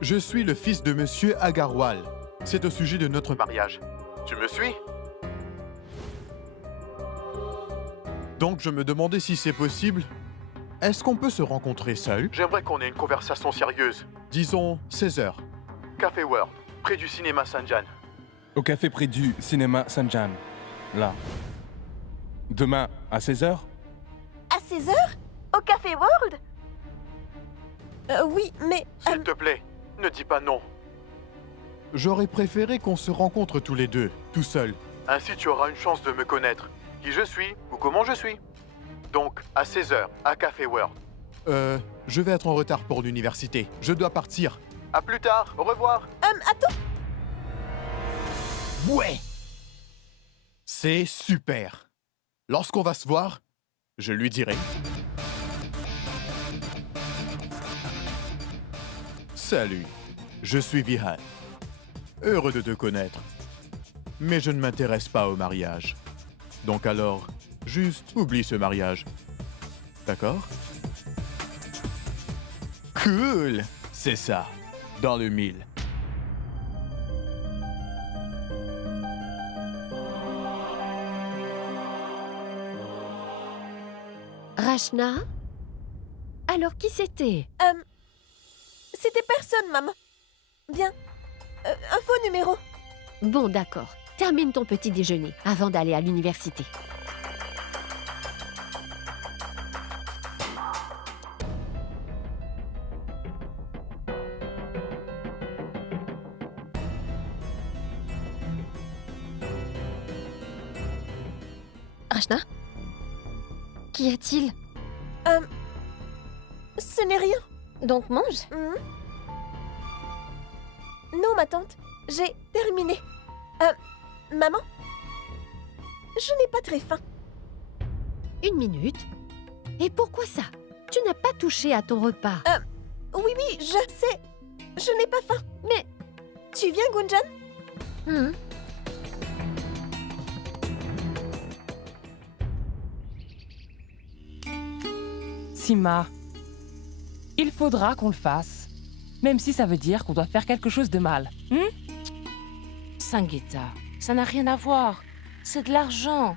Je suis le fils de Monsieur Agarwal. C'est au sujet de notre mariage. Tu me suis? Donc je me demandais si c'est possible. Est-ce qu'on peut se rencontrer seul? J'aimerais qu'on ait une conversation sérieuse. Disons 16 heures. Café World, près du cinéma Sanjan. Au café près du cinéma Sanjan. Là. Demain, à 16h? À 16 heures? Au Café World? Oui, mais... S'il te plaît, ne dis pas non. J'aurais préféré qu'on se rencontre tous les deux, tout seul. Ainsi tu auras une chance de me connaître. Qui je suis ou comment je suis. Donc, à 16 heures, à Café World. Je vais être en retard pour l'université. Je dois partir. À plus tard, au revoir. Attends. Ouais! C'est super. Lorsqu'on va se voir, je lui dirai. Salut, je suis Vihan. Heureux de te connaître. Mais je ne m'intéresse pas au mariage. Donc alors, juste oublie ce mariage. D'accord? Cool! C'est ça, dans le mille. Rachna? Alors qui c'était? C'était personne, maman. Bien. Un faux numéro. Bon, d'accord. Termine ton petit déjeuner avant d'aller à l'université. Rachna? Qu'y a-t-il? Ce n'est rien. Donc mange. Non, ma tante. J'ai terminé. Maman? Je n'ai pas très faim. Une minute. Et pourquoi ça? Tu n'as pas touché à ton repas. Oui, je sais. Je n'ai pas faim. Mais... Tu viens, Gunjan? Sima, il faudra qu'on le fasse, même si ça veut dire qu'on doit faire quelque chose de mal. Sangeeta, ça n'a rien à voir. C'est de l'argent.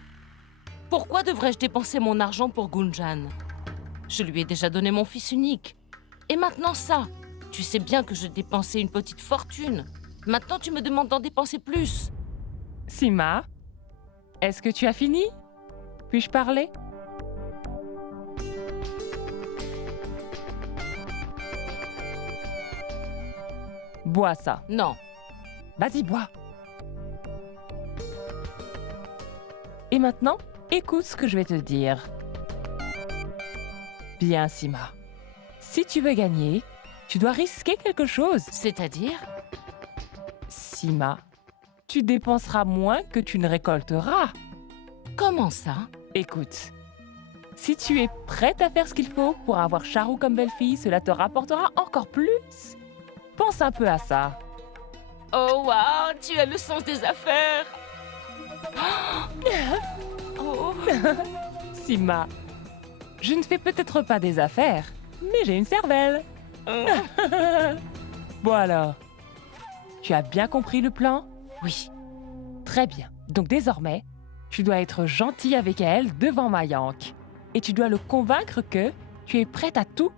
Pourquoi devrais-je dépenser mon argent pour Gunjan? Je lui ai déjà donné mon fils unique. Et maintenant ça. Tu sais bien que je dépensais une petite fortune. Maintenant, tu me demandes d'en dépenser plus. Sima, est-ce que tu as fini? Puis-je parler? Bois ça. Non. Vas-y, bois. Et maintenant, écoute ce que je vais te dire. Bien, Sima. Si tu veux gagner, tu dois risquer quelque chose. C'est-à-dire? Sima, tu dépenseras moins que tu ne récolteras. Comment ça? Écoute, si tu es prête à faire ce qu'il faut pour avoir Charu comme belle-fille, cela te rapportera encore plus. Pense un peu à ça. Oh, waouh, tu as le sens des affaires. Oh. Sima, je ne fais peut-être pas des affaires, mais j'ai une cervelle. Bon alors, tu as bien compris le plan? Oui. Très bien. Donc désormais, tu dois être gentil avec elle devant Mayank. Et tu dois le convaincre que tu es prête à tout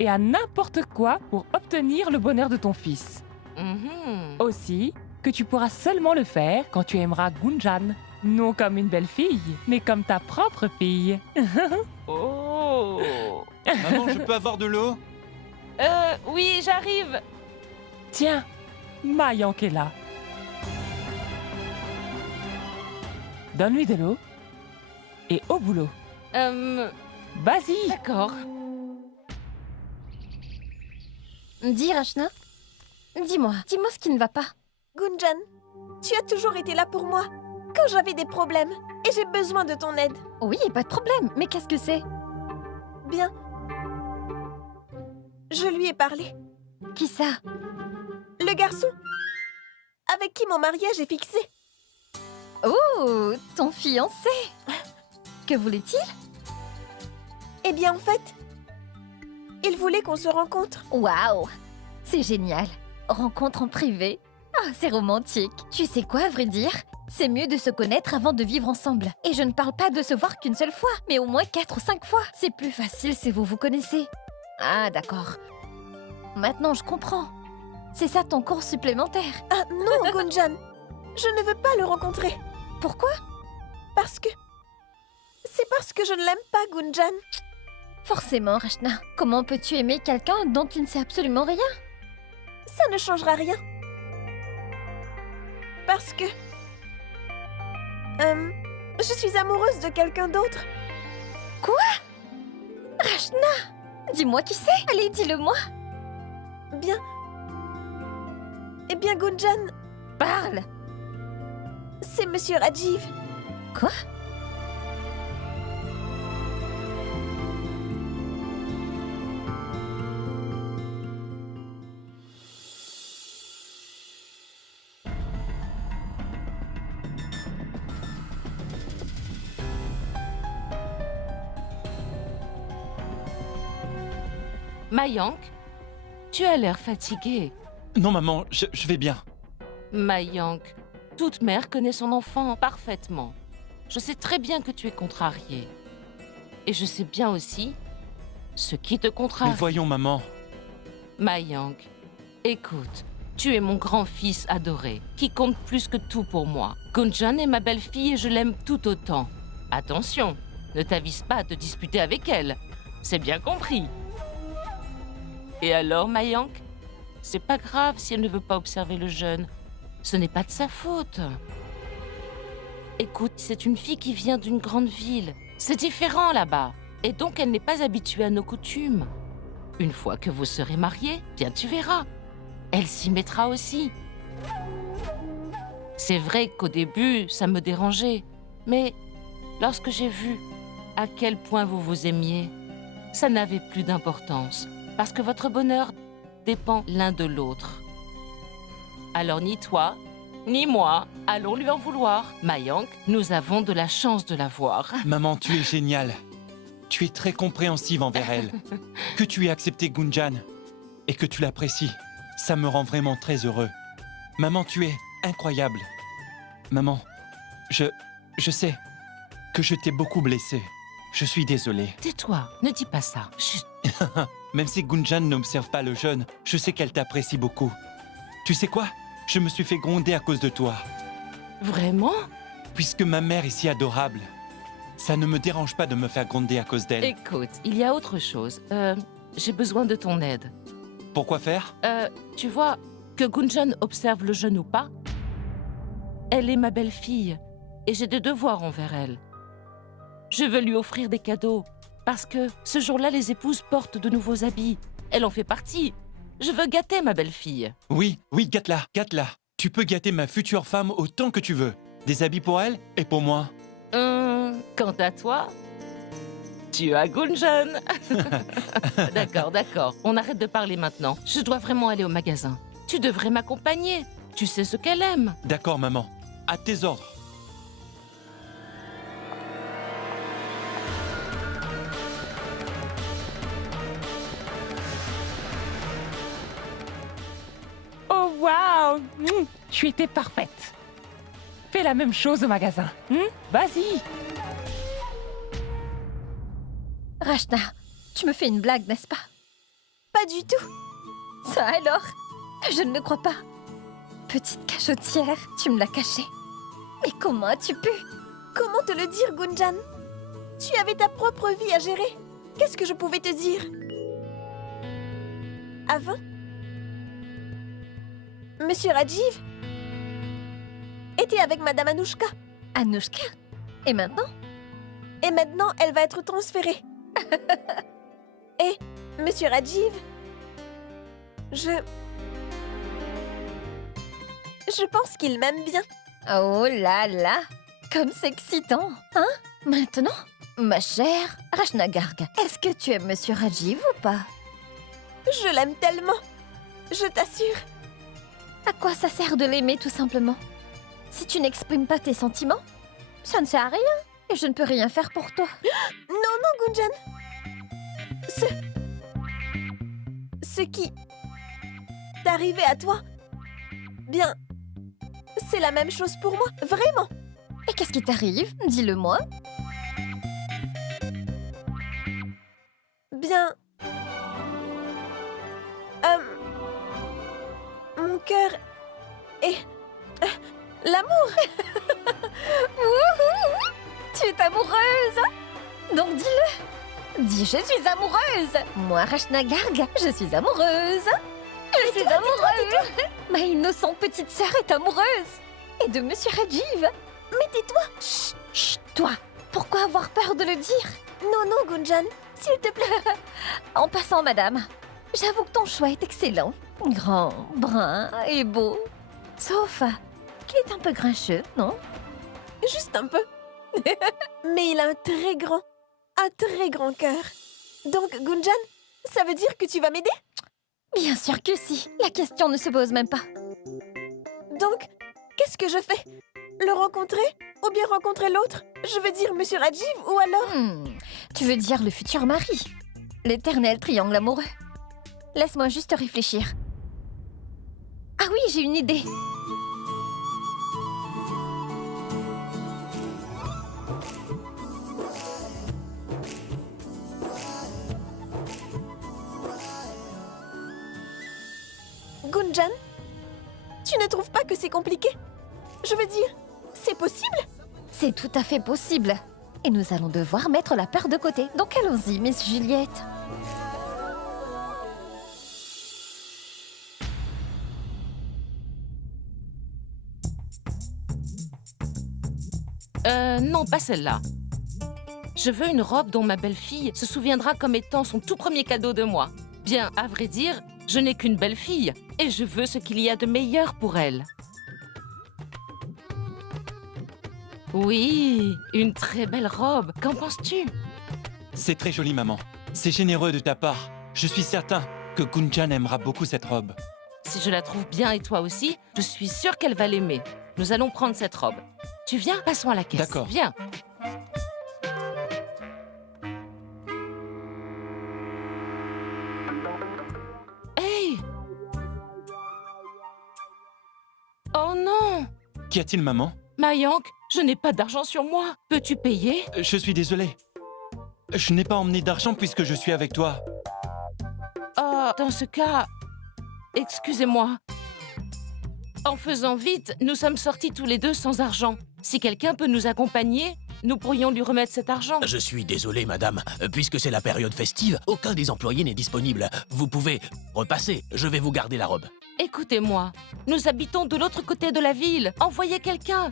et à n'importe quoi pour obtenir le bonheur de ton fils. Aussi, que tu pourras seulement le faire quand tu aimeras Gunjan. Non comme une belle fille, mais comme ta propre fille. Oh. Maman, je peux avoir de l'eau? Oui, j'arrive. Tiens, Mayank est là. Donne-lui de l'eau. Et au boulot. Vas-y. D'accord. Dis, Rachna. Dis-moi ce qui ne va pas. Gunjan, tu as toujours été là pour moi quand j'avais des problèmes et j'ai besoin de ton aide. Oui, pas de problème. Mais qu'est-ce que c'est? Bien. Je lui ai parlé. Qui ça? Le garçon avec qui mon mariage est fixé. Oh, ton fiancé. Que voulait-il? Eh bien, en fait, il voulait qu'on se rencontre. Waouh, c'est génial. Rencontre en privé? Ah, c'est romantique. Tu sais quoi, à vrai dire? C'est mieux de se connaître avant de vivre ensemble. Et je ne parle pas de se voir qu'une seule fois, mais au moins 4 ou 5 fois. C'est plus facile si vous vous connaissez. Ah, d'accord. Maintenant, je comprends. C'est ça ton cours supplémentaire. Ah non, Gunjan. Je ne veux pas le rencontrer. Pourquoi? Parce que... C'est parce que je ne l'aime pas, Gunjan. Forcément, Rachna. Comment peux-tu aimer quelqu'un dont tu ne sais absolument rien? Ça ne changera rien. Parce que... je suis amoureuse de quelqu'un d'autre. Quoi? Rachna! Dis-moi qui c'est. Allez, dis-le-moi. Bien... Eh bien, Gunjan, Parle. c'est Monsieur Rajiv. Quoi? Mayank, tu as l'air fatiguée. Non, maman, je vais bien. Mayank, toute mère connaît son enfant parfaitement. Je sais très bien que tu es contrariée. Et je sais bien aussi ce qui te contrarie. Mais voyons, maman. Mayank, écoute, tu es mon grand-fils adoré, qui compte plus que tout pour moi. Gunjan est ma belle-fille et je l'aime tout autant. Attention, ne t'avise pas à te disputer avec elle. C'est bien compris. Et alors, Mayank? C'est pas grave si elle ne veut pas observer le jeune. Ce n'est pas de sa faute. Écoute, c'est une fille qui vient d'une grande ville. C'est différent là-bas. Et donc, elle n'est pas habituée à nos coutumes. Une fois que vous serez mariés, bien tu verras. Elle s'y mettra aussi. C'est vrai qu'au début, ça me dérangeait. Mais lorsque j'ai vu à quel point vous vous aimiez, ça n'avait plus d'importance. Parce que votre bonheur dépend l'un de l'autre. Alors ni toi, ni moi, allons lui en vouloir. Mayank, nous avons de la chance de la voir. Maman, tu es géniale. Tu es très compréhensive envers elle. Que tu aies accepté Gunjan et que tu l'apprécies, ça me rend vraiment très heureux. Maman, tu es incroyable. Maman, je sais que je t'ai beaucoup blessé. Je suis désolé. Tais-toi, ne dis pas ça. Chut. Même si Gunjan n'observe pas le jeune, je sais qu'elle t'apprécie beaucoup. Tu sais quoi? Je me suis fait gronder à cause de toi. Vraiment? Puisque ma mère est si adorable, ça ne me dérange pas de me faire gronder à cause d'elle. Écoute, il y a autre chose. J'ai besoin de ton aide. Pourquoi faire? Tu vois, que Gunjan observe le jeune ou pas, elle est ma belle-fille et j'ai des devoirs envers elle. Je veux lui offrir des cadeaux parce que ce jour-là, les épouses portent de nouveaux habits. Elle en fait partie. Je veux gâter ma belle-fille. Oui, gâte-la, gâte-la. Tu peux gâter ma future femme autant que tu veux. Des habits pour elle et pour moi. Quant à toi, tu as Gunjan. D'accord. On arrête de parler maintenant. Je dois vraiment aller au magasin. Tu devrais m'accompagner. Tu sais ce qu'elle aime. D'accord, maman. À tes ordres. Oh, waouh! Tu étais parfaite. Fais la même chose au magasin. Vas-y. Rachna, tu me fais une blague, n'est-ce pas? Pas du tout. Ça alors? Je ne le crois pas. Petite cachotière, tu me l'as caché. Mais comment as-tu pu? Comment te le dire, Gunjan? Tu avais ta propre vie à gérer. Qu'est-ce que je pouvais te dire? Avant, Monsieur Rajiv était avec Madame Anouchka. Anouchka? Et maintenant? Et maintenant, elle va être transférée. Et Monsieur Rajiv, je pense qu'il m'aime bien. Oh là là! Comme c'est excitant, hein? Maintenant, ma chère Rachna Garg, est-ce que tu aimes Monsieur Rajiv ou pas? Je l'aime tellement. Je t'assure. À quoi ça sert de l'aimer, tout simplement? Si tu n'exprimes pas tes sentiments, ça ne sert à rien et je ne peux rien faire pour toi. Non, Gunjan. Ce qui... m'est arrivé à toi, bien, c'est la même chose pour moi, vraiment. Et qu'est-ce qui t'arrive? Dis-le-moi. Bien... mon cœur est... l'amour. Wouhou! Tu es amoureuse? Donc dis-le. Dis, je suis amoureuse. Moi, Rachna Garg, je suis amoureuse. Je suis amoureuse. Ma innocente petite sœur est amoureuse. Et de Monsieur Rajiv. Mais tais-toi. Chut, chut, toi. Pourquoi avoir peur de le dire? Non, non, Gunjan, s'il te plaît. En passant, madame, j'avoue que ton choix est excellent. Grand, brun et beau. Sauf qu'il est un peu grincheux, non? Juste un peu. Mais il a un très grand cœur. Donc, Gunjan, ça veut dire que tu vas m'aider? Bien sûr que si. La question ne se pose même pas. Donc, qu'est-ce que je fais? Le rencontrer? Ou bien rencontrer l'autre? Je veux dire Monsieur Rajiv ou alors... Tu veux dire le futur mari? L'éternel triangle amoureux. Laisse-moi juste réfléchir. Ah oui, j'ai une idée. Gunjan, tu ne trouves pas que c'est compliqué? Je veux dire, c'est possible? C'est tout à fait possible. Et nous allons devoir mettre la peur de côté. Donc allons-y, Miss Juliette. Non, pas celle-là. Je veux une robe dont ma belle-fille se souviendra comme étant son tout premier cadeau de moi. Bien, à vrai dire, je n'ai qu'une belle-fille et je veux ce qu'il y a de meilleur pour elle. Oui, une très belle robe. Qu'en penses-tu? C'est très joli, maman. C'est généreux de ta part. Je suis certain que Gunjan aimera beaucoup cette robe. Si je la trouve bien et toi aussi, je suis sûre qu'elle va l'aimer. Nous allons prendre cette robe. Tu viens? Passons à la caisse. D'accord. Viens. Hey! Oh non! Qu'y a-t-il, maman? Mayank, je n'ai pas d'argent sur moi. Peux-tu payer? Je suis désolé. Je n'ai pas emmené d'argent puisque je suis avec toi. Oh, dans ce cas, excusez-moi. En faisant vite, nous sommes sortis tous les deux sans argent. Si quelqu'un peut nous accompagner, nous pourrions lui remettre cet argent. Je suis désolé, madame. Puisque c'est la période festive, aucun des employés n'est disponible. Vous pouvez repasser. Je vais vous garder la robe. Écoutez-moi, nous habitons de l'autre côté de la ville. Envoyez quelqu'un.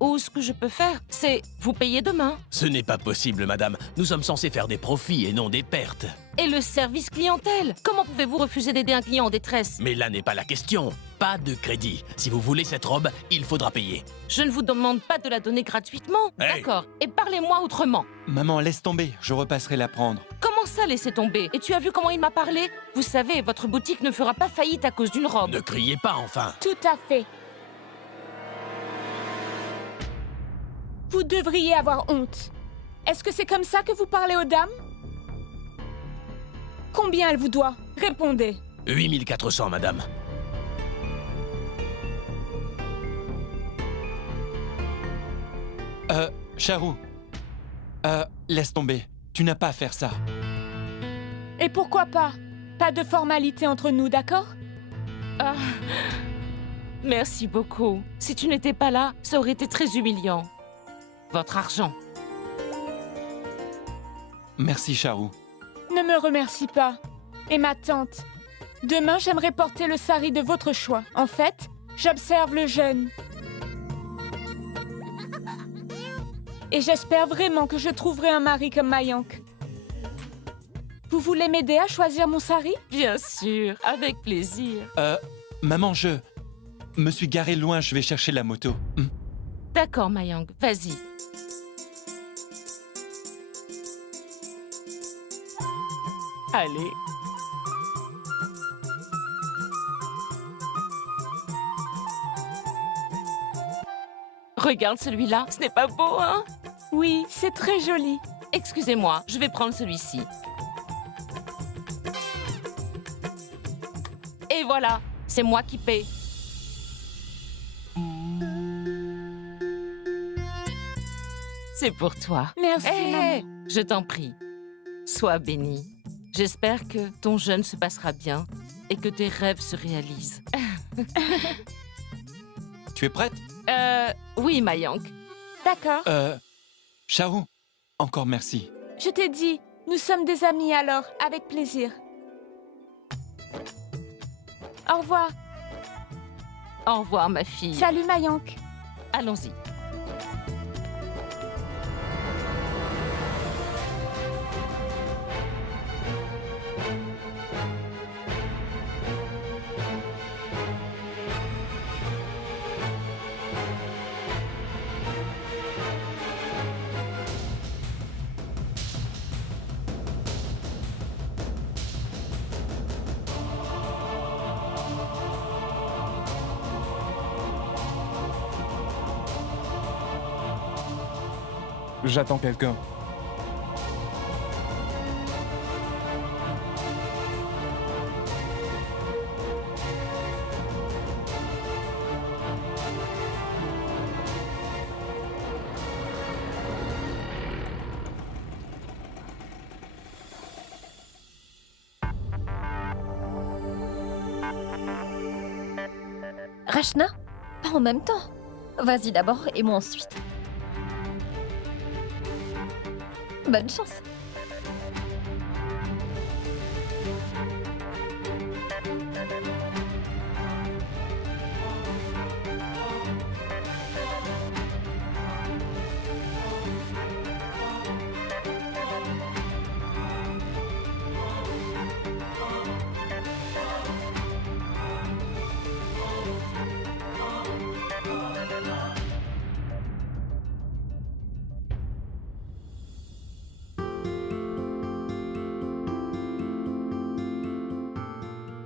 Ou ce que je peux faire, c'est vous payer demain. Ce n'est pas possible, madame. Nous sommes censés faire des profits et non des pertes. Et le service clientèle. Comment pouvez-vous refuser d'aider un client en détresse? Mais là n'est pas la question. Pas de crédit. Si vous voulez cette robe, il faudra payer. Je ne vous demande pas de la donner gratuitement. Hey. D'accord. Et parlez-moi autrement. Maman, laisse tomber. Je repasserai la prendre. Comment ça, laisser tomber? Et tu as vu comment il m'a parlé? Vous savez, votre boutique ne fera pas faillite à cause d'une robe. Ne criez pas, enfin. Tout à fait. Vous devriez avoir honte. Est-ce que c'est comme ça que vous parlez aux dames? Combien elle vous doit? Répondez. 8400, madame. Charou. Laisse tomber. Tu n'as pas à faire ça. Et pourquoi pas? Pas de formalité entre nous, d'accord? Ah, merci beaucoup. Si tu n'étais pas là, ça aurait été très humiliant. Votre argent. Merci, Charou. Ne me remercie pas. Et ma tante. Demain, j'aimerais porter le sari de votre choix. En fait, j'observe le jeûne. Et j'espère vraiment que je trouverai un mari comme Mayank. Vous voulez m'aider à choisir mon sari? Bien sûr, avec plaisir. Maman, je me suis garé loin. Je vais chercher la moto. D'accord, Mayank, vas-y. Allez. Regarde celui-là, ce n'est pas beau, hein? Oui, c'est très joli. Excusez-moi, je vais prendre celui-ci. Et voilà, c'est moi qui paie. C'est pour toi. Merci, Hé, maman. je t'en prie. Sois bénie. J'espère que ton jeûne se passera bien et que tes rêves se réalisent. Tu es prête? Oui, Mayank. D'accord. Charu, encore merci. Je t'ai dit, nous sommes des amis alors, avec plaisir. Au revoir. Au revoir, ma fille. Salut, Mayank. Allons-y. J'attends quelqu'un. Rachna? Pas en même temps. Vas-y d'abord et moi ensuite. Bonne chance.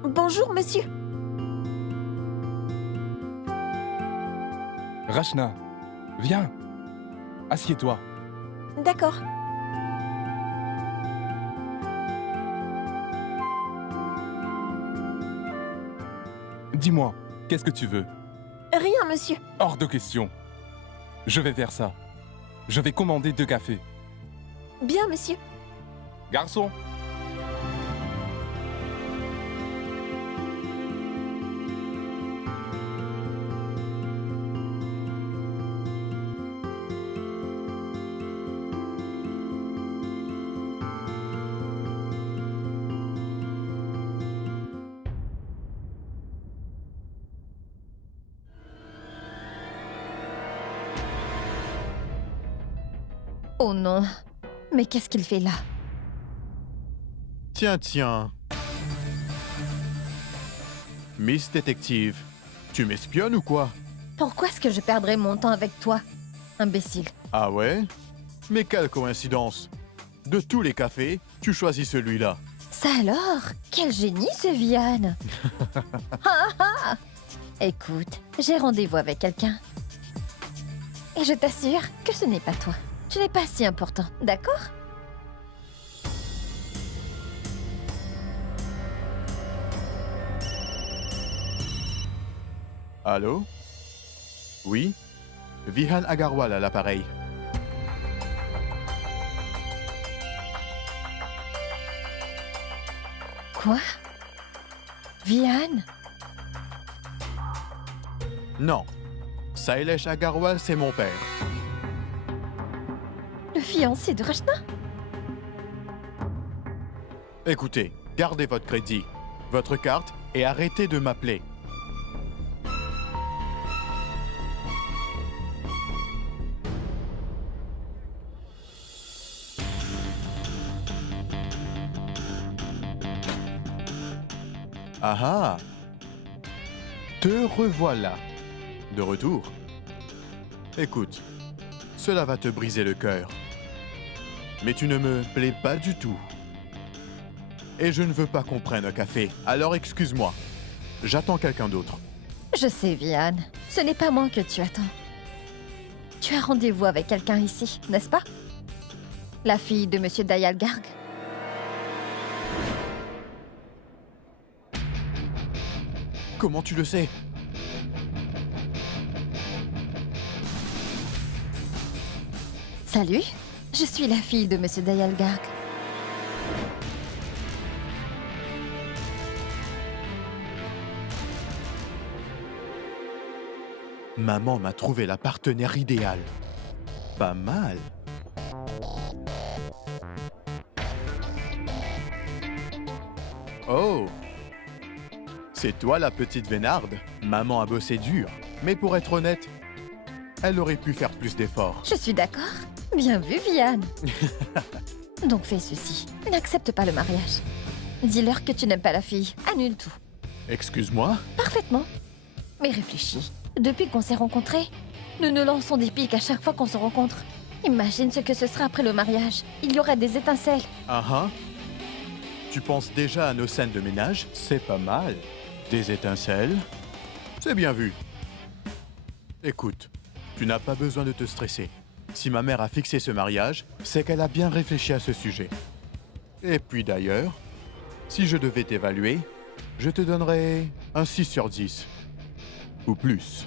Bonjour, monsieur. Rachna, viens. Assieds-toi. D'accord. Dis-moi, qu'est-ce que tu veux? Rien, monsieur. Hors de question. Je vais faire ça. Je vais commander 2 cafés. Bien, monsieur. Garçon. Oh non. Mais qu'est-ce qu'il fait là? Tiens. Miss Détective, tu m'espionnes ou quoi? Pourquoi est-ce que je perdrais mon temps avec toi, imbécile? Ah ouais? Mais quelle coïncidence! De tous les cafés, tu choisis celui-là. Ça alors? Quel génie ce Vian! Ah, ah. Écoute, j'ai rendez-vous avec quelqu'un. Et je t'assure que ce n'est pas toi. Tu n'es pas si important, d'accord? Allô? Oui? Vihan Agarwal à l'appareil. Quoi? Vian? Non. Sailesh Agarwal, c'est mon père. Le fiancé de Rachna? Écoutez, gardez votre crédit, votre carte et arrêtez de m'appeler. Ah ah! Te revoilà. De retour. Écoute, cela va te briser le cœur. Mais tu ne me plais pas du tout. Et je ne veux pas qu'on prenne un café, alors excuse-moi. J'attends quelqu'un d'autre. Je sais, Vian. Ce n'est pas moi que tu attends. Tu as rendez-vous avec quelqu'un ici, n'est-ce pas? La fille de Monsieur Dayal Garg. Comment tu le sais? Salut, je suis la fille de Monsieur Dayalgarg. Maman m'a trouvé la partenaire idéale. Pas mal. Oh! C'est toi la petite Vénarde? Maman a bossé dur. Mais pour être honnête, elle aurait pu faire plus d'efforts. Je suis d'accord. Bien vu, Vianne. Donc fais ceci. N'accepte pas le mariage. Dis-leur que tu n'aimes pas la fille. Annule tout. Excuse-moi? Parfaitement. Mais réfléchis. Depuis qu'on s'est rencontrés, nous nous lançons des pics à chaque fois qu'on se rencontre. Imagine ce que ce sera après le mariage. Il y aura des étincelles. Ah ah. Tu penses déjà à nos scènes de ménage? C'est pas mal. Des étincelles? C'est bien vu. Écoute, tu n'as pas besoin de te stresser. Si ma mère a fixé ce mariage, c'est qu'elle a bien réfléchi à ce sujet. Et puis d'ailleurs, si je devais t'évaluer, je te donnerais un 6 sur 10. Ou plus.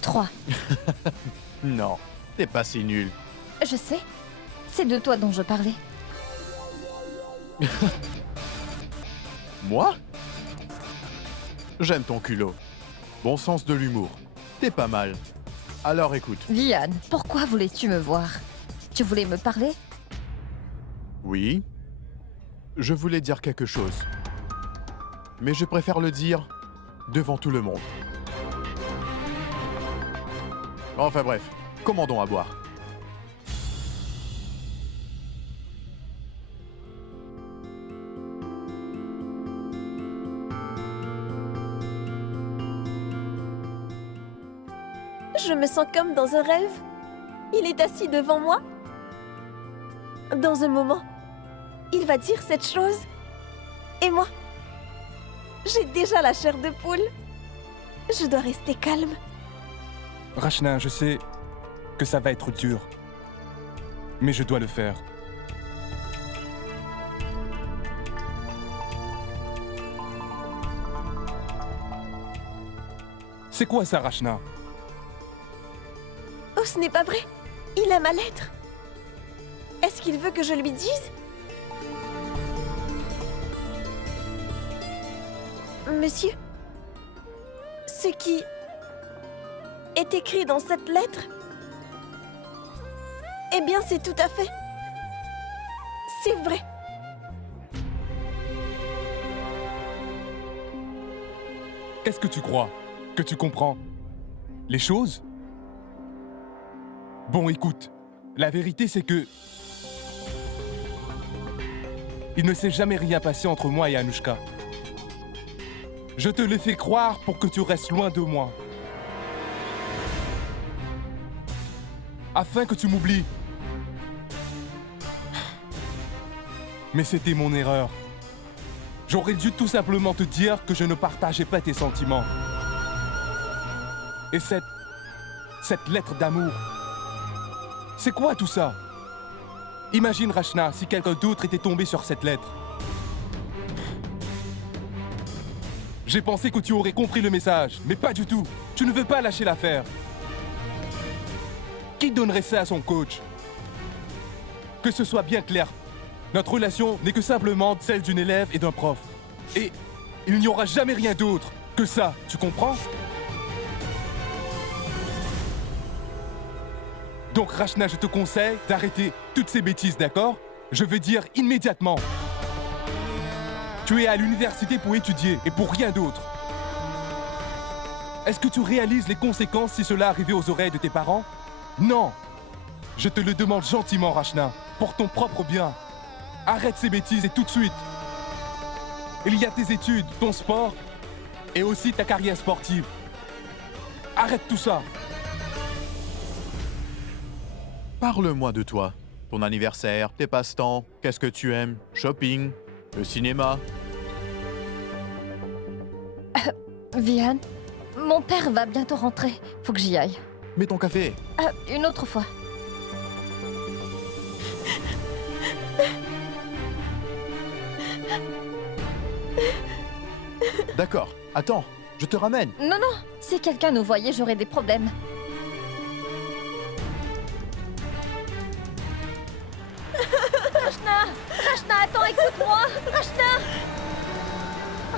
3. Non, t'es pas si nul. Je sais. C'est de toi dont je parlais. Moi? J'aime ton culot. Bon sens de l'humour. T'es pas mal. Alors écoute. Vianne, pourquoi voulais-tu me voir? Tu voulais me parler? Oui. Je voulais dire quelque chose. Mais je préfère le dire devant tout le monde. Enfin bref, commandons à boire. Je me sens comme dans un rêve. Il est assis devant moi. Dans un moment, il va dire cette chose. Et moi, j'ai déjà la chair de poule. Je dois rester calme. Rachna, je sais que ça va être dur. Mais je dois le faire. C'est quoi ça, Rachna? Oh, ce n'est pas vrai. Il a ma lettre. Est-ce qu'il veut que je lui dise? Monsieur, ce qui est écrit dans cette lettre, eh bien, c'est tout à fait... C'est vrai. Qu'est-ce que tu crois? Que tu comprends les choses? Bon, écoute, la vérité c'est que... il ne s'est jamais rien passé entre moi et Anushka. Je te le fais croire pour que tu restes loin de moi. Afin que tu m'oublies. Mais c'était mon erreur. J'aurais dû tout simplement te dire que je ne partageais pas tes sentiments. Et cette lettre d'amour... c'est quoi tout ça? Imagine, Rachna, si quelqu'un d'autre était tombé sur cette lettre. J'ai pensé que tu aurais compris le message, mais pas du tout. Tu ne veux pas lâcher l'affaire. Qui donnerait ça à son coach? Que ce soit bien clair, notre relation n'est que simplement celle d'une élève et d'un prof. Et il n'y aura jamais rien d'autre que ça, tu comprends? Donc Rachna, je te conseille d'arrêter toutes ces bêtises, d'accord? Je veux dire immédiatement. Tu es à l'université pour étudier et pour rien d'autre. Est-ce que tu réalises les conséquences si cela arrivait aux oreilles de tes parents? Non. Je te le demande gentiment, Rachna, pour ton propre bien. Arrête ces bêtises et tout de suite. Il y a tes études, ton sport et aussi ta carrière sportive. Arrête tout ça. Parle-moi de toi. Ton anniversaire, tes passe-temps, qu'est-ce que tu aimes, shopping, le cinéma. Vianne, mon père va bientôt rentrer. Faut que j'y aille. Mets ton café. Une autre fois. D'accord, attends, je te ramène. Non, non, si quelqu'un nous voyait, j'aurais des problèmes. Rachna! Rachna, attends, écoute-moi! Rachna!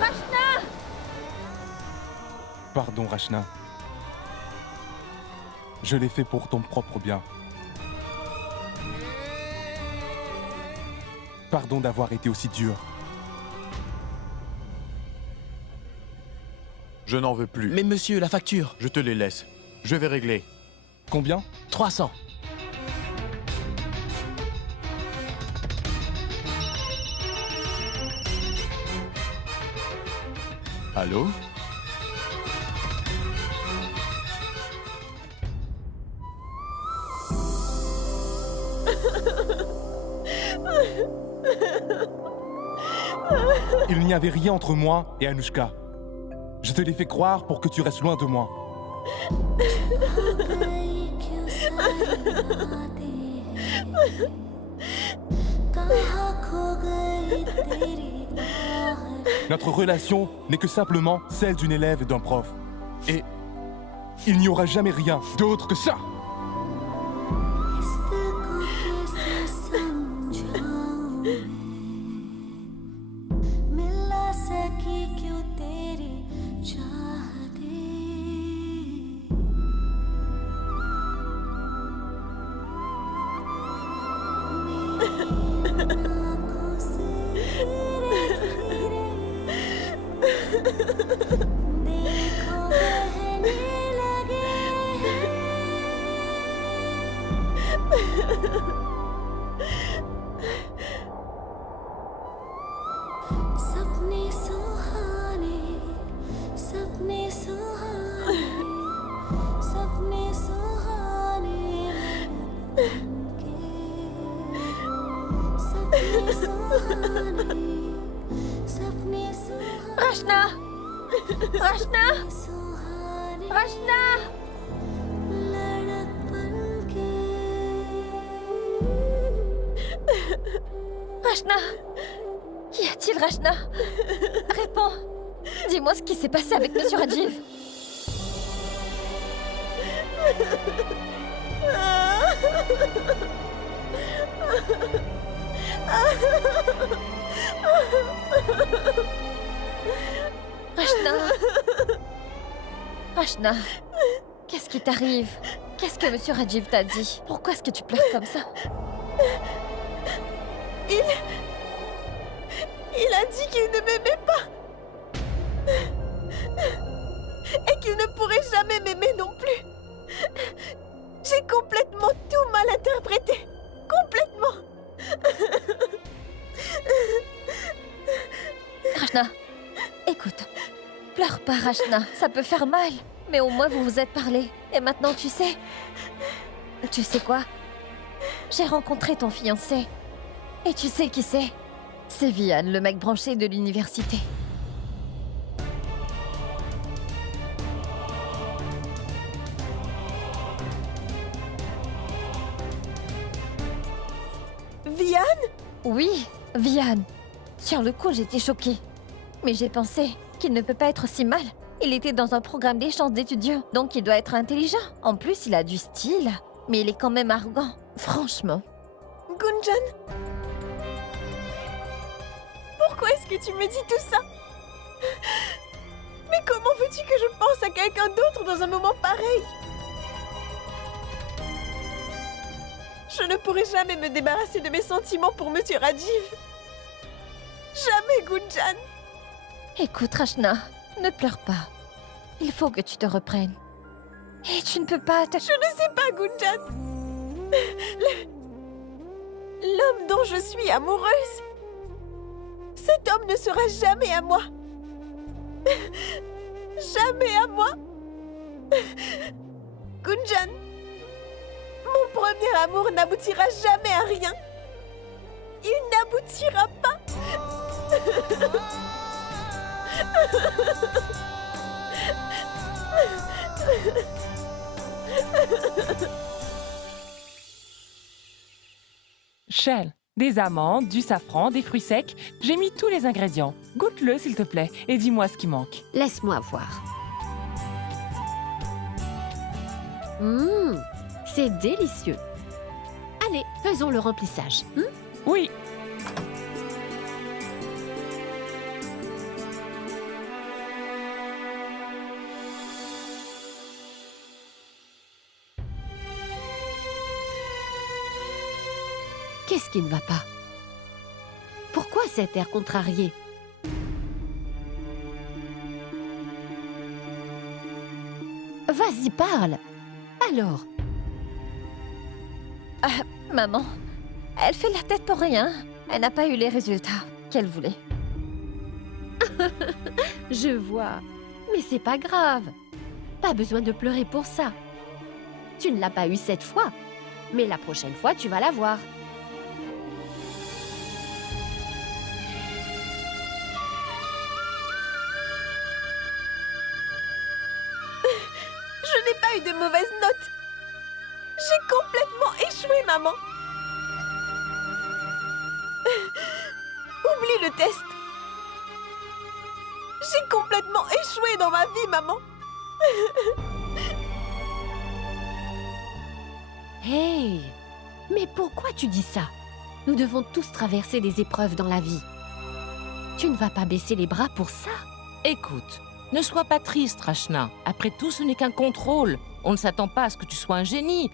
Rachna! Pardon, Rachna. Je l'ai fait pour ton propre bien. Pardon d'avoir été aussi dur. Je n'en veux plus. Mais monsieur, la facture. Je te les laisse. Je vais régler. Combien? 300. Allô? Il n'y avait rien entre moi et Anushka. Je te l'ai fait croire pour que tu restes loin de moi. Notre relation n'est que simplement celle d'une élève et d'un prof. Et il n'y aura jamais rien d'autre que ça. Rachna! Rachna! Rachna! Rachna! Qu'y a-t-il, Rachna? Réponds! Dis-moi ce qui s'est passé avec Monsieur Rajiv. Rachna! Rachna! Qu'est-ce qui t'arrive? Qu'est-ce que Monsieur Rajiv t'a dit? Pourquoi est-ce que tu pleures comme ça? Il a dit qu'il ne m'aimait pas. Et qu'il ne pourrait jamais m'aimer non plus. J'ai complètement tout mal interprété. Complètement. Rachna, écoute. Pleure pas, Rachna. Ça peut faire mal. Mais au moins vous vous êtes parlé. Et maintenant tu sais. Tu sais quoi? J'ai rencontré ton fiancé. Et tu sais qui c'est? C'est Vian, le mec branché de l'université. Vian? Oui, Vian. Sur le coup, j'étais choquée. Mais j'ai pensé qu'il ne peut pas être si mal. Il était dans un programme d'échange d'étudiants, donc il doit être intelligent. En plus, il a du style, mais il est quand même arrogant. Franchement. Gunjan? Pourquoi est-ce que tu me dis tout ça? Mais comment veux-tu que je pense à quelqu'un d'autre dans un moment pareil? Je ne pourrai jamais me débarrasser de mes sentiments pour Monsieur Rajiv. Jamais, Gunjan. Écoute, Rachna, ne pleure pas. Il faut que tu te reprennes. Et tu ne peux pas te... Je ne sais pas, Gunjan. L'homme dont je suis amoureuse, cet homme ne sera jamais à moi. Jamais à moi. Gunjan, mon premier amour n'aboutira jamais à rien. Il n'aboutira pas. Shell, Des amandes, du safran, des fruits secs. J'ai mis tous les ingrédients. Goûte-le, s'il te plaît, et dis-moi ce qui manque. Laisse-moi voir. C'est délicieux. Allez, faisons le remplissage. Oui. Qu'est-ce qui ne va pas? Pourquoi cet air contrarié? Vas-y, parle. Alors, Maman, elle fait la tête pour rien. Elle n'a pas eu les résultats qu'elle voulait. je vois. Mais c'est pas grave. Pas besoin de pleurer pour ça. Tu ne l'as pas eu cette fois, mais la prochaine fois, tu vas l'avoir. Je n'ai pas eu de mauvaises notes. J'ai complètement échoué, maman. Oublie le test. J'ai complètement échoué dans ma vie, maman. Hey! Mais pourquoi tu dis ça? Nous devons tous traverser des épreuves dans la vie. Tu ne vas pas baisser les bras pour ça? Écoute, ne sois pas triste, Rachna. Après tout, ce n'est qu'un contrôle. On ne s'attend pas à ce que tu sois un génie.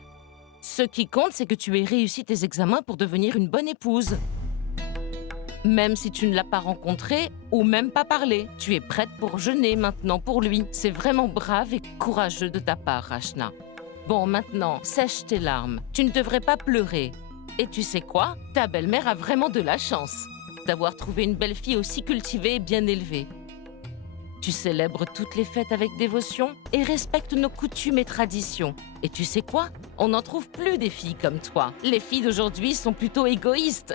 Ce qui compte, c'est que tu aies réussi tes examens pour devenir une bonne épouse. Même si tu ne l'as pas rencontré ou même pas parlé, tu es prête pour jeûner maintenant pour lui. C'est vraiment brave et courageux de ta part, Rachna. Bon, maintenant, sèche tes larmes. Tu ne devrais pas pleurer. Et tu sais quoi? Ta belle-mère a vraiment de la chance d'avoir trouvé une belle fille aussi cultivée et bien élevée. Tu célèbres toutes les fêtes avec dévotion et respectes nos coutumes et traditions. Et tu sais quoi? On n'en trouve plus des filles comme toi. Les filles d'aujourd'hui sont plutôt égoïstes.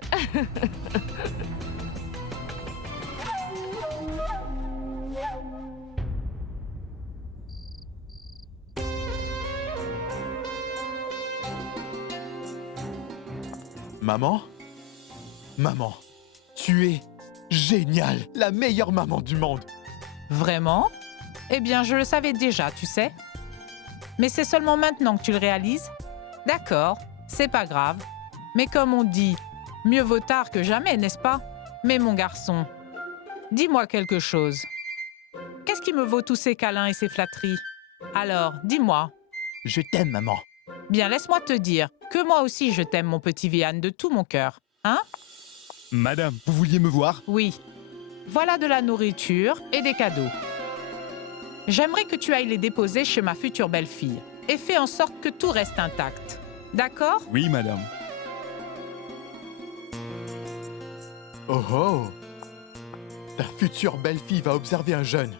Maman? Maman, tu es géniale, la meilleure maman du monde. Vraiment? Eh bien, je le savais déjà, tu sais. Mais c'est seulement maintenant que tu le réalises? D'accord, c'est pas grave. Mais comme on dit, mieux vaut tard que jamais, n'est-ce pas? Mais mon garçon, dis-moi quelque chose. Qu'est-ce qui me vaut tous ces câlins et ces flatteries? Alors, dis-moi. Je t'aime, maman. Bien, laisse-moi te dire que moi aussi je t'aime, mon petit Vian, de tout mon cœur. Hein? Madame, vous vouliez me voir? Oui. Voilà de la nourriture et des cadeaux. J'aimerais que tu ailles les déposer chez ma future belle-fille et fais en sorte que tout reste intact. D'accord? Oui, madame. Oh oh! Ta future belle-fille va observer un jeûne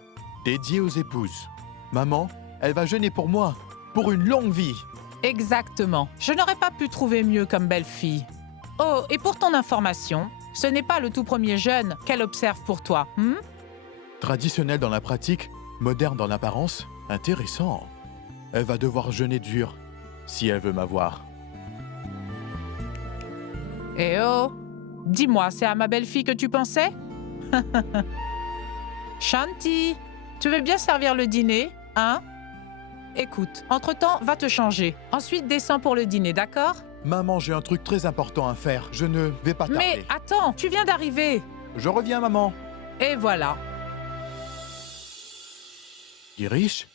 dédié aux épouses. Maman, elle va jeûner pour moi, pour une longue vie. Exactement. Je n'aurais pas pu trouver mieux comme belle-fille. Oh, et pour ton information, ce n'est pas le tout premier jeûne qu'elle observe pour toi. Traditionnel dans la pratique, moderne dans l'apparence, intéressant. Elle va devoir jeûner dur, si elle veut m'avoir. Eh oh! Dis-moi, c'est à ma belle-fille que tu pensais? Shanti, tu veux bien servir le dîner, hein? Écoute, entre-temps, va te changer. Ensuite, descends pour le dîner, d'accord? Maman, j'ai un truc très important à faire. Je ne vais pas tarder. Mais attends, tu viens d'arriver. Je reviens, maman. Et voilà. Girish?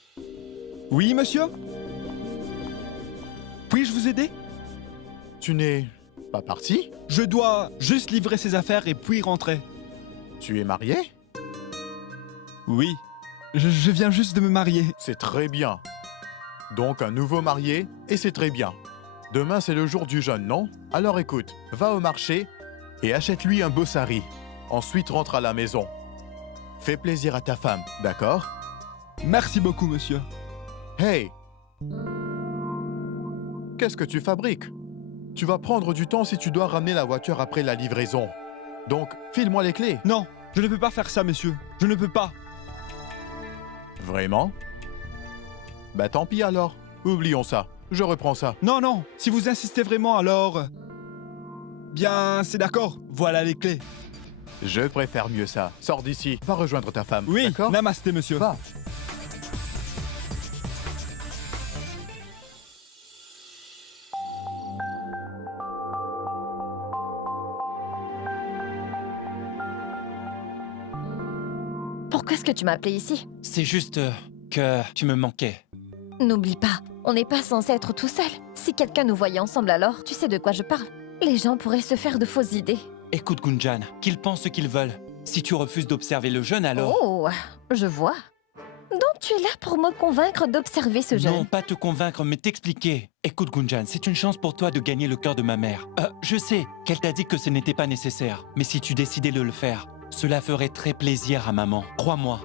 Oui, monsieur? Puis-je vous aider? Tu n'es pas parti? Je dois juste livrer ses affaires et puis rentrer. Tu es marié? Oui, je viens juste de me marier. C'est très bien. Donc un nouveau marié, et c'est très bien. Demain, c'est le jour du jeûne, non? Alors écoute, va au marché et achète-lui un beau sari. Ensuite, rentre à la maison. Fais plaisir à ta femme, d'accord? Merci beaucoup, monsieur. Hey! Qu'est-ce que tu fabriques? Tu vas prendre du temps si tu dois ramener la voiture après la livraison. Donc, file-moi les clés. Non, je ne peux pas faire ça, monsieur. Je ne peux pas. Vraiment? Bah tant pis alors. Oublions ça. Je reprends ça. Non, non, si vous insistez vraiment, alors... Bien, c'est d'accord. Voilà les clés. Je préfère mieux ça. Sors d'ici, va rejoindre ta femme. Oui, d'accord? namasté, monsieur. Va. Pourquoi est-ce que tu m'as appelé ici? C'est juste que tu me manquais. N'oublie pas, on n'est pas censé être tout seul. Si quelqu'un nous voyait ensemble alors, tu sais de quoi je parle. Les gens pourraient se faire de fausses idées. Écoute, Gunjan, qu'ils pensent ce qu'ils veulent. Si tu refuses d'observer le jeune, alors... Oh, je vois. Donc tu es là pour me convaincre d'observer ce jeune. Non, pas te convaincre, mais t'expliquer. Écoute, Gunjan, c'est une chance pour toi de gagner le cœur de ma mère. Je sais qu'elle t'a dit que ce n'était pas nécessaire. Mais si tu décidais de le faire, cela ferait très plaisir à maman. Crois-moi.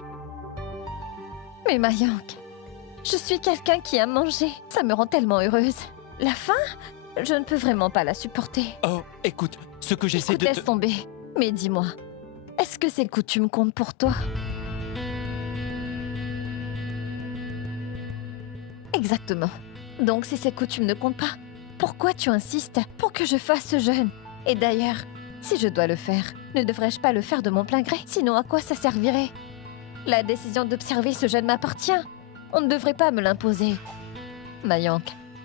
Mais Mayank, je suis quelqu'un qui a mangé. Ça me rend tellement heureuse. La faim, je ne peux vraiment pas la supporter. Oh, écoute, ce que j'essaie Écoute, de... laisse tomber. Mais dis-moi, est-ce que ces coutumes comptent pour toi? Exactement. Donc si ces coutumes ne comptent pas, pourquoi tu insistes pour que je fasse ce jeûne? Et d'ailleurs, si je dois le faire, ne devrais-je pas le faire de mon plein gré? Sinon, à quoi ça servirait? La décision d'observer ce jeûne m'appartient. On ne devrait pas me l'imposer. Mayank,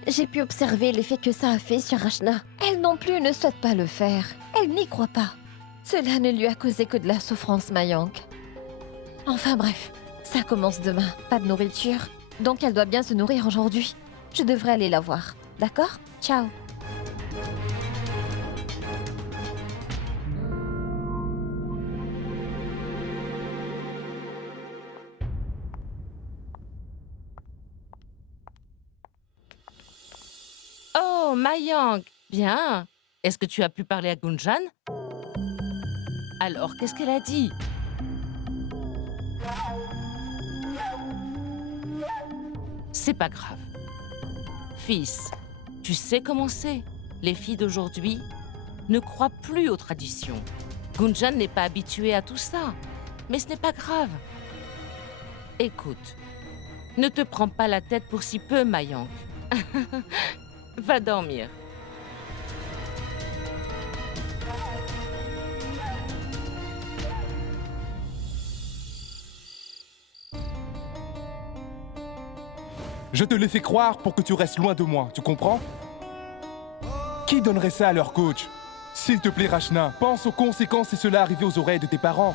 j'ai pu observer l'effet que ça a fait sur Rachna. Elle non plus ne souhaite pas le faire. Elle n'y croit pas. Cela ne lui a causé que de la souffrance, Mayank. Enfin bref, ça commence demain. Pas de nourriture, donc elle doit bien se nourrir aujourd'hui. Je devrais aller la voir. D'accord? Ciao. Oh, Mayank, bien. Est-ce que tu as pu parler à Gunjan? Alors, qu'est-ce qu'elle a dit? C'est pas grave. Fils, tu sais comment c'est. Les filles d'aujourd'hui ne croient plus aux traditions. Gunjan n'est pas habituée à tout ça. Mais ce n'est pas grave. Écoute, ne te prends pas la tête pour si peu, Mayank. Va dormir. Je te l'ai fait croire pour que tu restes loin de moi, tu comprends? Qui donnerait ça à leur coach? S'il te plaît, Rachna, pense aux conséquences si cela arrivait aux oreilles de tes parents.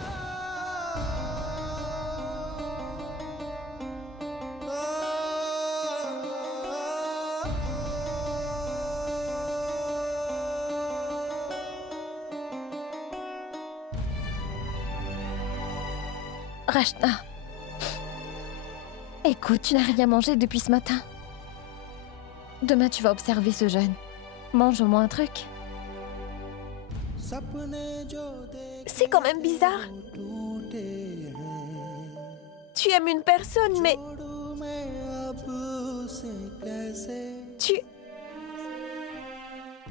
Rachna. Écoute, tu n'as rien mangé depuis ce matin. Demain, tu vas observer ce jeûne. Mange au moins un truc. C'est quand même bizarre. Tu aimes une personne, mais... Tu...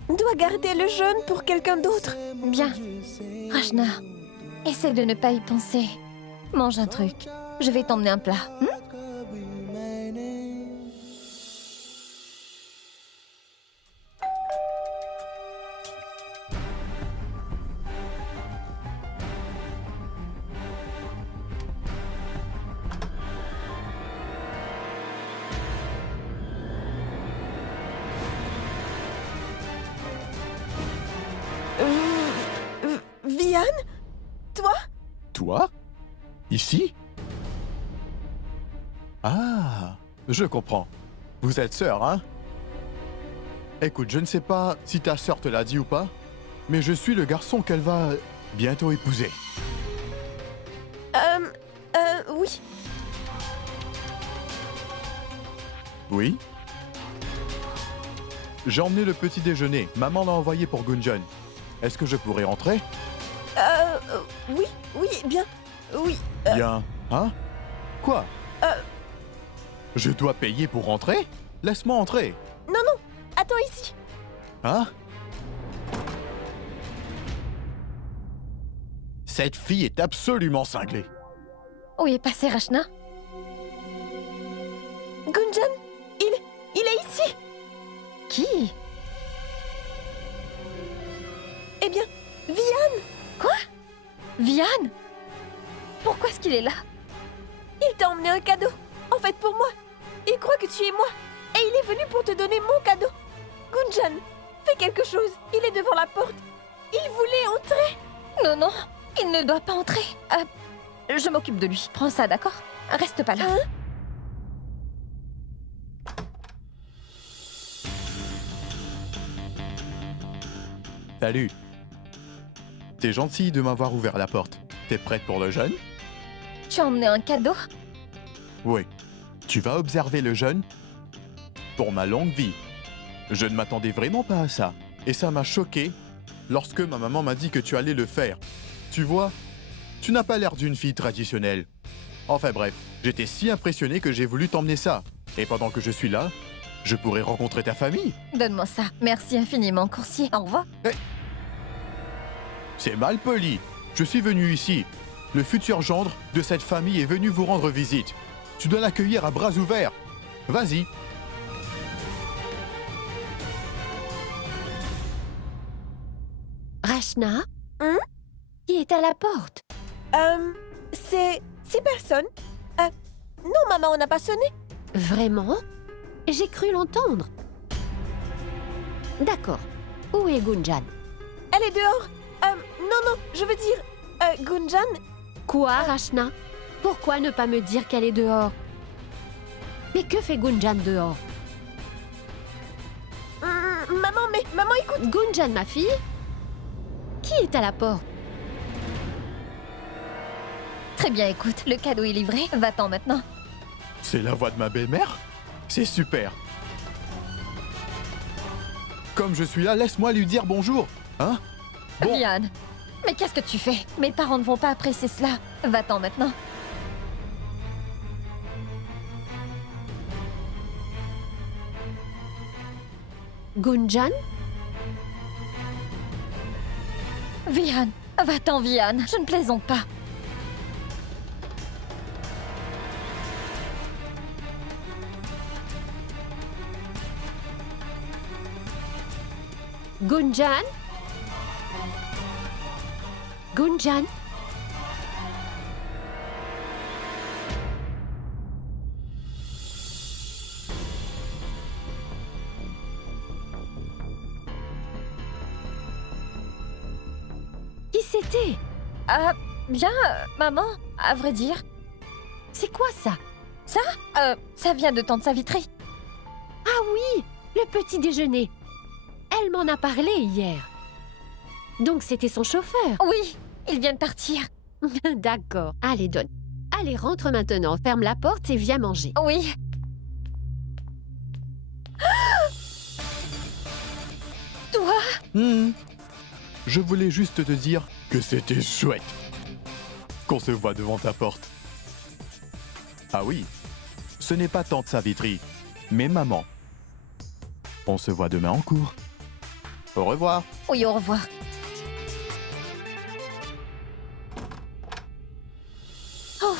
dois garder le jeûne pour quelqu'un d'autre. Bien. Rachna, essaie de ne pas y penser. Mange un truc. Je vais t'emmener un plat. Vian? Toi? Toi? Ici? Ah, je comprends. Vous êtes sœurs, hein? Écoute, je ne sais pas si ta sœur te l'a dit ou pas, mais je suis le garçon qu'elle va bientôt épouser. Oui. Oui? J'ai emmené le petit déjeuner. Maman l'a envoyé pour Gunjan. Est-ce que je pourrais entrer? Oui, oui, bien. Oui. Bien. Hein? Quoi? Je dois payer pour rentrer? Laisse-moi entrer. Non, non, attends ici. Hein? Cette fille est absolument cinglée. Où est passé Rachna? Gunjan, il est ici. Qui? Vian? Pourquoi est-ce qu'il est là? Il t'a emmené un cadeau. En fait, pour moi. Il croit que tu es moi. Et il est venu pour te donner mon cadeau. Gunjan, fais quelque chose. Il est devant la porte. Il voulait entrer. Non, non, il ne doit pas entrer. Je m'occupe de lui. Prends ça, d'accord? Reste pas là. Hein? Salut. T'es gentil de m'avoir ouvert la porte. T'es prête pour le jeûne? Tu as emmené un cadeau? Oui. Tu vas observer le jeûne pour ma longue vie. Je ne m'attendais vraiment pas à ça. Et ça m'a choqué lorsque ma maman m'a dit que tu allais le faire. Tu vois, tu n'as pas l'air d'une fille traditionnelle. Enfin bref, j'étais si impressionné que j'ai voulu t'emmener ça. Et pendant que je suis là, je pourrai rencontrer ta famille. Donne-moi ça. Merci infiniment, coursier. Au revoir. C'est mal poli. Je suis venu ici. Le futur gendre de cette famille est venu vous rendre visite. Tu dois l'accueillir à bras ouverts. Vas-y. Rachna? Qui est à la porte? C'est 6 personnes. Non, maman, on n'a pas sonné. Vraiment? J'ai cru l'entendre. D'accord. Où est Gunjan? Elle est dehors. Non, je veux dire... Gunjan. Quoi, Rachna? Pourquoi ne pas me dire qu'elle est dehors? Mais que fait Gunjan dehors? Maman, écoute. Gunjan, ma fille? Qui est à la porte? Très bien, écoute. Le cadeau est livré. Va-t'en maintenant. C'est la voix de ma belle-mère? C'est super. Comme je suis là, laisse-moi lui dire bonjour. Hein? Bon. Vian, mais qu'est-ce que tu fais? Mes parents ne vont pas apprécier cela. Va-t'en maintenant. Gunjan? Vian, va-t'en, Vian. Je ne plaisante pas. Gunjan? Gunjan? Qui c'était? Bien, maman, à vrai dire. C'est quoi ça? Ça vient de Tante Savitri. Ah oui, le petit déjeuner. Elle m'en a parlé hier. Donc c'était son chauffeur. Oui, il vient de partir. D'accord. Allez, donne. Allez, rentre maintenant. Ferme la porte et viens manger. Oui. Toi? Je voulais juste te dire que c'était chouette qu'on se voit devant ta porte. Ah oui, ce n'est pas Tante Savitri, mais maman. On se voit demain en cours. Au revoir. Oui, au revoir. Oh.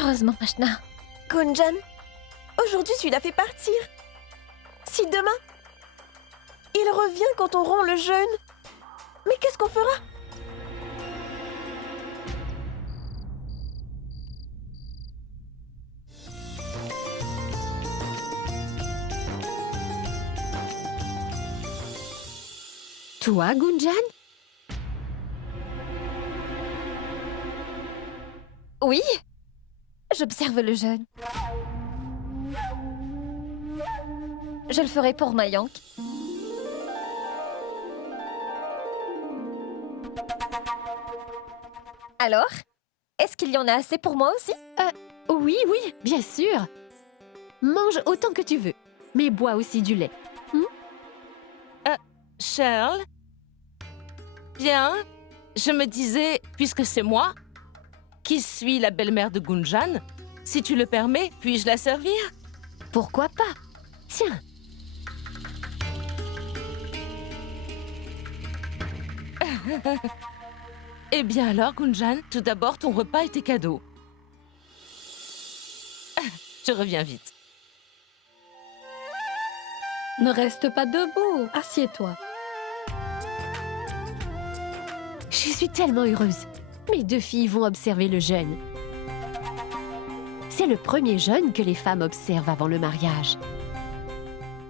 Heureusement, Rachna. Gunjan, aujourd'hui tu l'as fait partir. Si demain, il revient quand on rompt le jeûne, mais qu'est-ce qu'on fera? Toi, Gunjan? Oui, j'observe le jeûne. Je le ferai pour Mayank. Alors, est-ce qu'il y en a assez pour moi aussi? Oui, bien sûr. Mange autant que tu veux, mais bois aussi du lait. Shirl? Bien, je me disais, puisque c'est moi qui suis la belle-mère de Gunjan, si tu le permets, puis-je la servir? Pourquoi pas? Tiens. Eh bien alors, Gunjan, tout d'abord, ton repas et tes cadeaux. Je reviens vite. Ne reste pas debout, assieds-toi. Je suis tellement heureuse. Mes 2 filles vont observer le jeûne. C'est le premier jeûne que les femmes observent avant le mariage.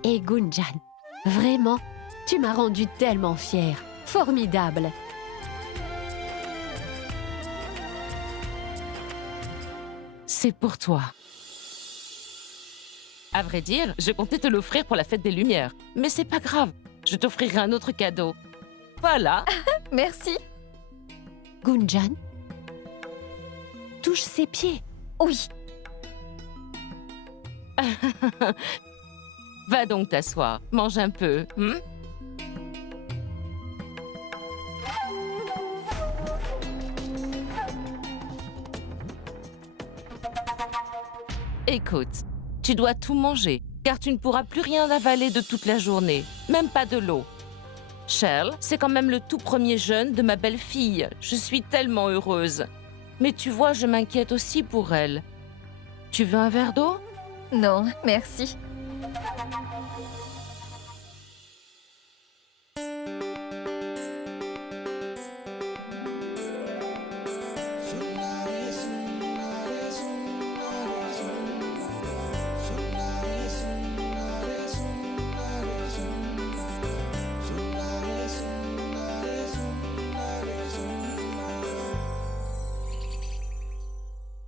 Et Gunjan, vraiment, tu m'as rendue tellement fière. Formidable. C'est pour toi. À vrai dire, je comptais te l'offrir pour la fête des Lumières. Mais c'est pas grave, je t'offrirai un autre cadeau. Voilà. Merci. Gunjan, touche ses pieds. Oui. Va donc t'asseoir, mange un peu. Écoute, tu dois tout manger, car tu ne pourras plus rien avaler de toute la journée, même pas de l'eau. Shell, c'est quand même le tout premier jeûne de ma belle-fille. Je suis tellement heureuse. Mais tu vois, je m'inquiète aussi pour elle. Tu veux un verre d'eau? Non, merci.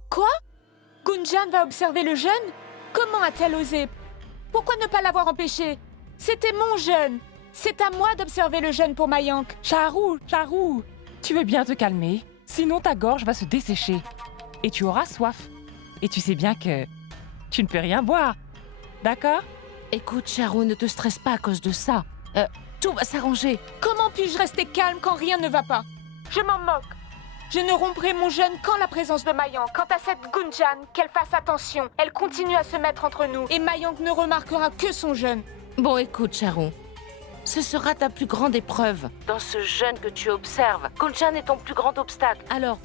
Quoi? Gunjan va observer le jeûne? Comment a-t-elle osé? Pourquoi ne pas l'avoir empêché? C'était mon jeûne. C'est à moi d'observer le jeûne pour Mayank. Charou, tu veux bien te calmer? Sinon ta gorge va se dessécher. Et tu auras soif. Et tu sais bien que tu ne peux rien boire. D'accord? Écoute, Charou, ne te stresse pas à cause de ça. Tout va s'arranger. Comment puis-je rester calme quand rien ne va pas? Je m'en moque. Je ne romprai mon jeûne qu'en la présence de Mayank. Quant à cette Gunjan, qu'elle fasse attention. Elle continue à se mettre entre nous. Et Mayank ne remarquera que son jeûne. Bon, écoute, Charou. Ce sera ta plus grande épreuve. Dans ce jeûne que tu observes, Gunjan est ton plus grand obstacle. Alors,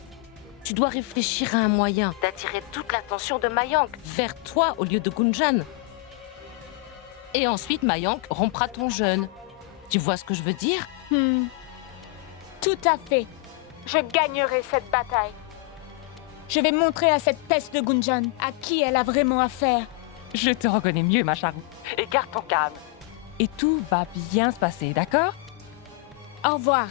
tu dois réfléchir à un moyen d'attirer toute l'attention de Mayank vers toi au lieu de Gunjan. Et ensuite, Mayank rompra ton jeûne. Tu vois ce que je veux dire? Tout à fait. Je gagnerai cette bataille. Je vais montrer à cette peste de Gunjan à qui elle a vraiment affaire. Je te reconnais mieux, ma Charou. Et garde ton calme. Et tout va bien se passer, d'accord? Au revoir.